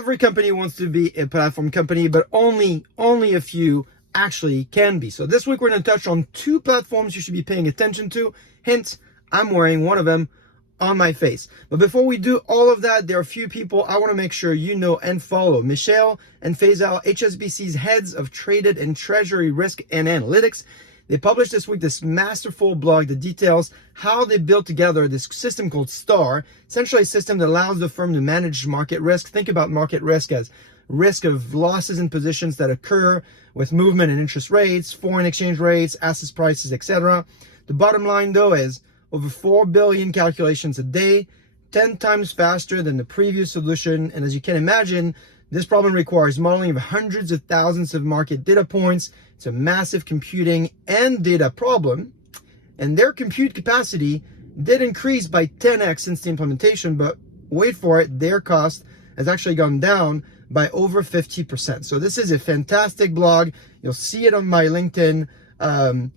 Every company wants to be a platform company, but only a few actually can be. So this week we're going to touch on 2 platforms you should be paying attention to. Hint, I'm wearing one of them on my face. But before we do all of that, there are a few people I want to make sure you know and follow. Michelle and Faisal, HSBC's heads of traded and treasury risk and analytics. They published this week this masterful blog that details how they built together this system called STAR, essentially a system that allows the firm to manage market risk. Think about market risk as risk of losses in positions that occur with movement in interest rates, foreign exchange rates, assets prices, etc. The bottom line though is over 4 billion calculations a day, 10 times faster than the previous solution. And as you can imagine, this problem requires modeling of hundreds of thousands of market data points. It's a massive computing and data problem. And their compute capacity did increase by 10x since the implementation, but wait for it, their cost has actually gone down by over 50%. So this is a fantastic blog. You'll see it on my LinkedIn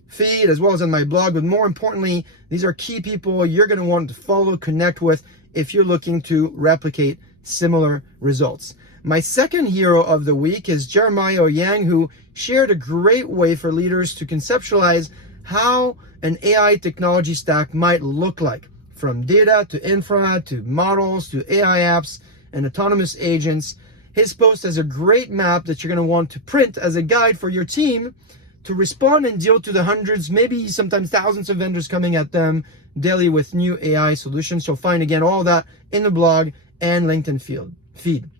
feed as well as on my blog, but more importantly, these are key people you're going to want to follow, connect with if you're looking to replicate similar results. My second hero of the week is Jeremiah OYANG, who shared a great way for leaders to conceptualize how an AI technology stack might look like, from data to infra to models to AI apps and autonomous agents. His post has a great map that you're going to want to print as a guide for your team to respond and deal to the hundreds, maybe sometimes thousands of vendors coming at them daily with new AI solutions. You'll find again all that in the blog and LinkedIn feed.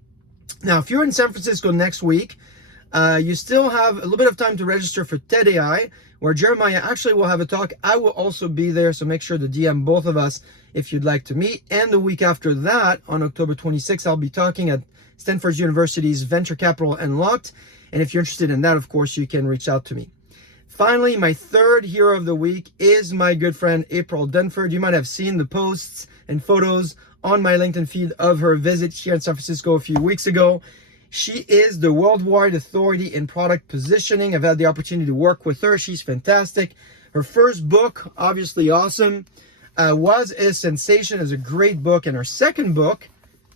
Now, if you're in San Francisco next week, you still have a little bit of time to register for TED AI, where Jeremiah actually will have a talk. I will also be there, so make sure to DM both of us if you'd like to meet. And the week after that, on October 26th, I'll be talking at Stanford University's Venture Capital Unlocked. And if you're interested in that, of course, you can reach out to me. Finally, my third hero of the week is my good friend, April Dunford. You might have seen the posts and photos on my LinkedIn feed of her visit here in San Francisco a few weeks ago. She is the worldwide authority in product positioning. I've had the opportunity to work with her. She's fantastic. Her first book, obviously awesome, was a sensation. It's a great book. And her second book,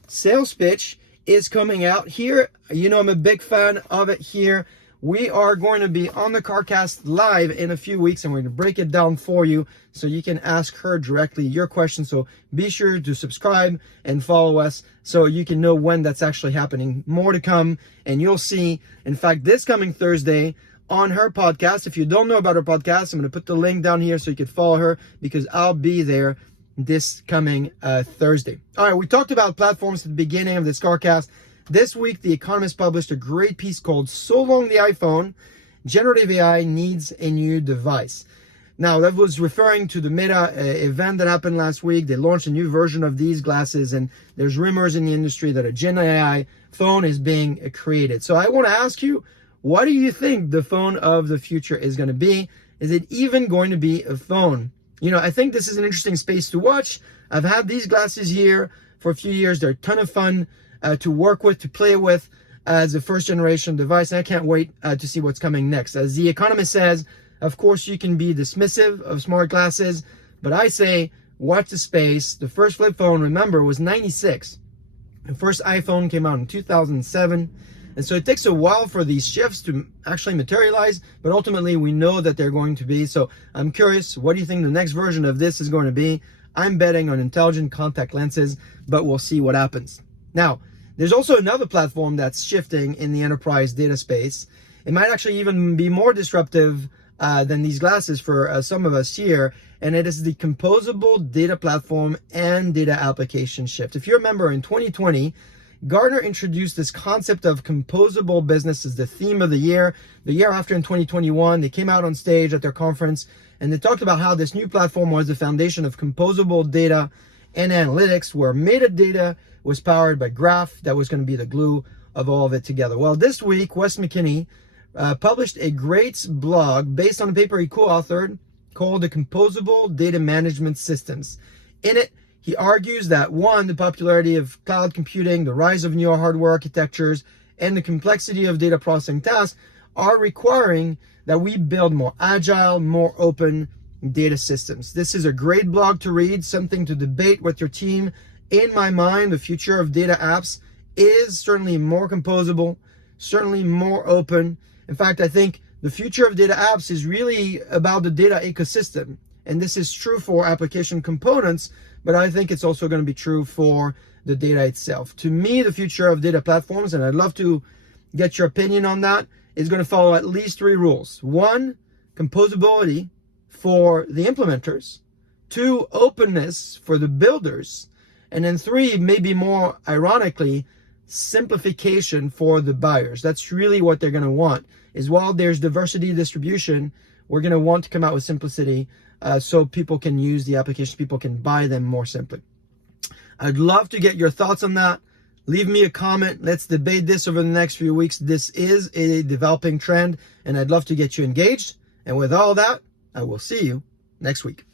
Sales Pitch, is coming out here. You know, I'm a big fan of it here. We are going to be on the CarCast live in a few weeks, and we're going to break it down for you so you can ask her directly your questions. So be sure to subscribe and follow us so you can know when that's actually happening. More to come, and you'll see, in fact, this coming Thursday on her podcast. If you don't know about her podcast, I'm going to put the link down here so you can follow her, because I'll be there this coming Thursday. All right, we talked about platforms at the beginning of this CarCast. This week, The Economist published a great piece called So Long the iPhone, Generative AI Needs a New Device. Now, that was referring to the Meta event that happened last week. They launched a new version of these glasses, and there's rumors in the industry that a Gen AI phone is being created. So I want to ask you, what do you think the phone of the future is going to be? Is it even going to be a phone? You know, I think this is an interesting space to watch. I've had these glasses here for a few years. They're a ton of fun to work with, to play with as a first generation device. And I can't wait to see what's coming next. As The Economist says, of course, you can be dismissive of smart glasses, but I say, watch the space. The first flip phone, remember, was 96. The first iPhone came out in 2007. And so it takes a while for these shifts to actually materialize, but ultimately we know that they're going to be. So I'm curious, what do you think the next version of this is going to be? I'm betting on intelligent contact lenses, but we'll see what happens. Now, there's also another platform that's shifting in the enterprise data space. It might actually even be more disruptive than these glasses for some of us here, and it is the Composable Data Platform and Data Application shift. If you remember, in 2020, Gartner introduced this concept of composable business as the theme of the year. The year after, in 2021, they came out on stage at their conference, and they talked about how this new platform was the foundation of composable data and analytics, where metadata was powered by graph that was going to be the glue of all of it together. Well, this week, Wes McKinney published a great blog based on a paper he co-authored called the Composable Data Management Systems. In it, he argues that, one, the popularity of cloud computing, the rise of new hardware architectures, and the complexity of data processing tasks are requiring that we build more agile, more open data systems. This is a great blog to read, something to debate with your team. In my mind, the future of data apps is certainly more composable, certainly more open. In fact, I think the future of data apps is really about the data ecosystem. And this is true for application components, but I think it's also going to be true for the data itself. To me, the future of data platforms, and I'd love to get your opinion on that, is going to follow at least 3 rules. 1, composability for the implementers. 2, openness for the builders. And then 3, maybe more ironically, simplification for the buyers. That's really what they're going to want, is while there's diversity distribution, we're going to want to come out with simplicity so people can use the applications, people can buy them more simply. I'd love to get your thoughts on that. Leave me a comment. Let's debate this over the next few weeks. This is a developing trend, and I'd love to get you engaged. And with all that, I will see you next week.